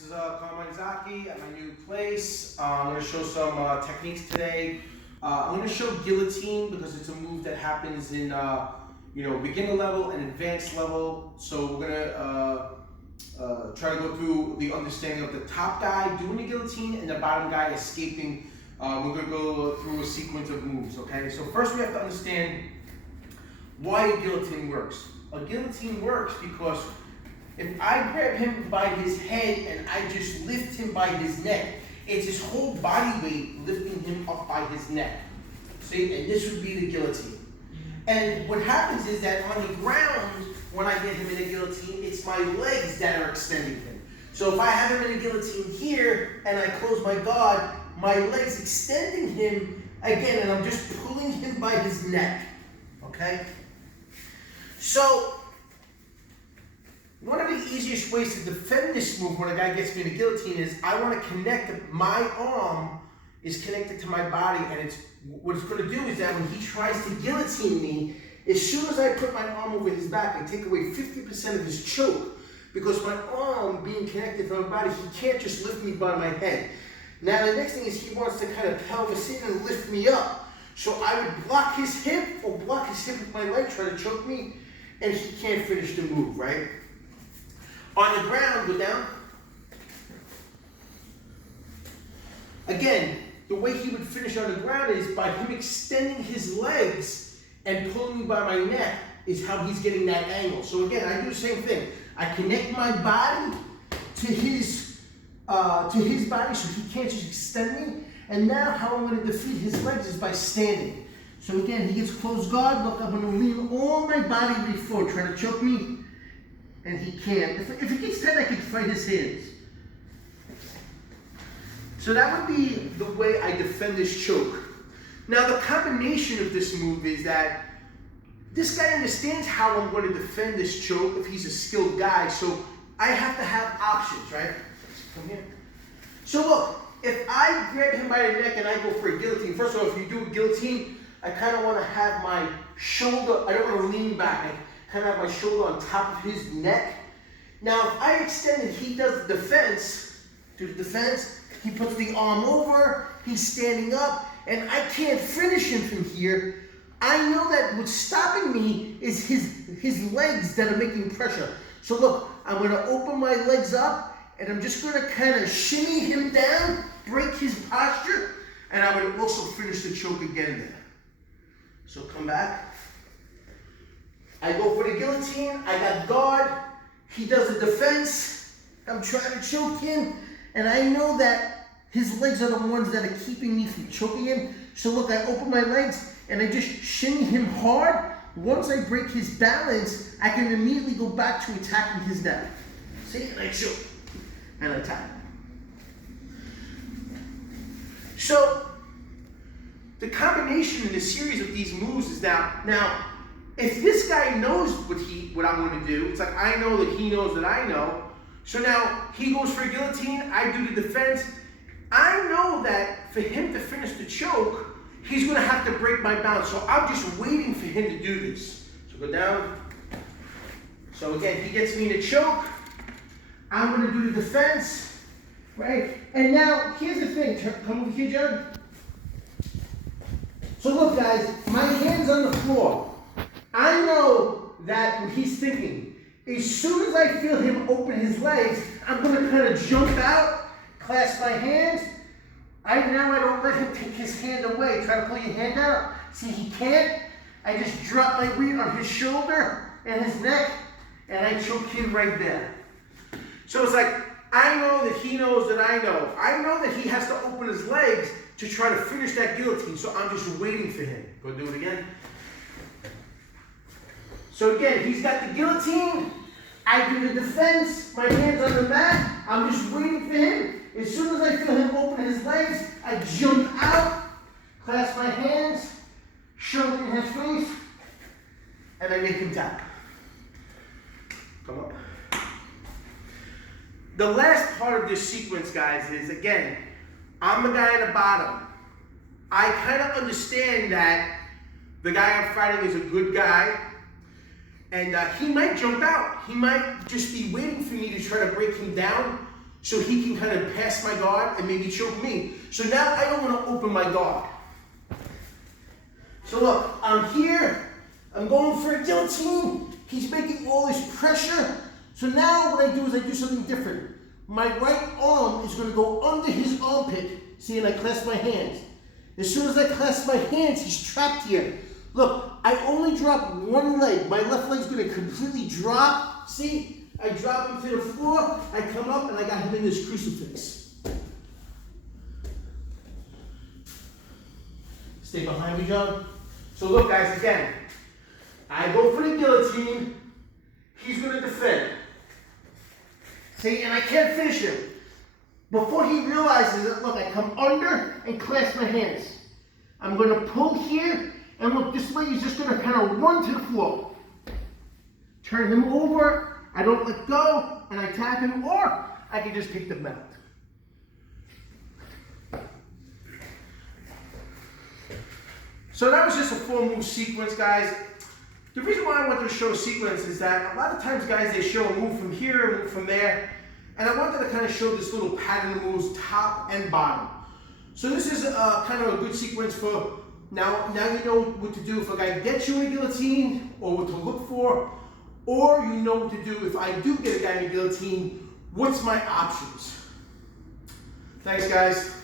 This is Carmine ZOCCHI at my new place. I'm going to show some techniques today. I'm going to show guillotine because it's a move that happens in beginner level and advanced level. So we're going to try to go through the understanding of the top guy doing the guillotine and the bottom guy escaping. We're going to go through a sequence of moves, okay? So first we have to understand why a guillotine works. A guillotine works because if I grab him by his head and I just lift him by his neck, it's his whole body weight lifting him up by his neck. See, and this would be the guillotine. And what happens is that on the ground, when I get him in a guillotine, it's my legs that are extending him. So if I have him in a guillotine here and I close my guard, my legs extending him again, and I'm just pulling him by his neck, okay? So, one of the easiest ways to defend this move when a guy gets me in a guillotine is I want to connect, my arm is connected to my body, and it's what it's going to do is that when he tries to guillotine me, as soon as I put my arm over his back, I take away 50% of his choke, because my arm being connected to my body, he can't just lift me by my head. Now the next thing is he wants to kind of pelvis in and lift me up. So I would block his hip or block his hip with my leg, try to choke me, and he can't finish the move, right? On the ground, go down. Again, the way he would finish on the ground is by him extending his legs and pulling me by my neck is how he's getting that angle. So again, I do the same thing. I connect my body to his body so he can't just extend me. And now how I'm going to defeat his legs is by standing. So again, he gets closed guard. Look, I'm going to lean all my body weight forward, trying to choke me. And he can't. If he gets tight, I can fight his hands. So that would be the way I defend this choke. Now the combination of this move is that this guy understands how I'm going to defend this choke if he's a skilled guy. So I have to have options, right? Come here. So look, if I grab him by the neck and I go for a guillotine, first of all, if you do a guillotine, I kind of want to have my shoulder, I don't want to lean back. I kind of have my shoulder on top of his neck. Now, if I extend it, he does the defense, he puts the arm over, he's standing up, and I can't finish him from here. I know that what's stopping me is his legs that are making pressure. So look, I'm going to open my legs up, and I'm just going to kind of shimmy him down, break his posture, and I would also finish the choke again there. So come back. I go for the guillotine, I got guard, he does the defense, I'm trying to choke him, and I know that his legs are the ones that are keeping me from choking him. So look, I open my legs, and I just shimmy him hard. Once I break his balance, I can immediately go back to attacking his neck. See, and I choke, and attack. So, the combination in the series of these moves is that, now, if this guy knows what I'm going to do, it's like I know that he knows that I know. So now he goes for a guillotine, I do the defense. I know that for him to finish the choke, he's going to have to break my balance. So I'm just waiting for him to do this. So go down. So again, he gets me in a choke. I'm going to do the defense, right? And now here's the thing. Come over here, John. So look, guys, my hand's on the floor. I know that what he's thinking, as soon as I feel him open his legs, I'm going to kind of jump out, clasp my hands. Now I don't let him take his hand away. Try to pull your hand out. See, he can't. I just drop my weight on his shoulder and his neck, and I choke him right there. So it's like, I know that he knows that I know. I know that he has to open his legs to try to finish that guillotine, so I'm just waiting for him. Go do it again. So again, he's got the guillotine, I do the defense, my hand's on the mat, I'm just waiting for him. As soon as I feel him open his legs, I jump out, clasp my hands, shoulder in his face, and I make him tap. Come on. The last part of this sequence, guys, is again, I'm the guy at the bottom. I kind of understand that the guy I'm fighting is a good guy. And he might jump out. He might just be waiting for me to try to break him down. so he can kind of pass my guard and maybe choke me. So now I don't want to open my guard. So look, I'm here, I'm going for a guillotine. He's making all this pressure. So now what I do is I do something different. My right arm is going to go under his armpit. See, and I clasp my hands. As soon as I clasp my hands, he's trapped here. Look, I only drop one leg. My left leg's going to completely drop. See, I drop him to the floor. I come up and I got him in this crucifix. Stay behind me, John. So look, guys, again. I go for the guillotine. He's going to defend. See, and I can't finish him. Before he realizes it, look, I come under and clasp my hands. I'm going to pull here, and look, this leg is just going to kind of run to the floor. Turn him over, I don't let go, and I tap him, or I can just pick the belt. So that was just a 4-move sequence, guys. The reason why I wanted to show a sequence is that a lot of times, guys, they show a move from here, a move from there, and I wanted to kind of show this little pattern of moves, top and bottom. So this is kind of a good sequence for, now you know what to do if a guy gets you in a guillotine, or what to look for, or you know what to do if I do get a guy in a guillotine, what's my options? Thanks, guys.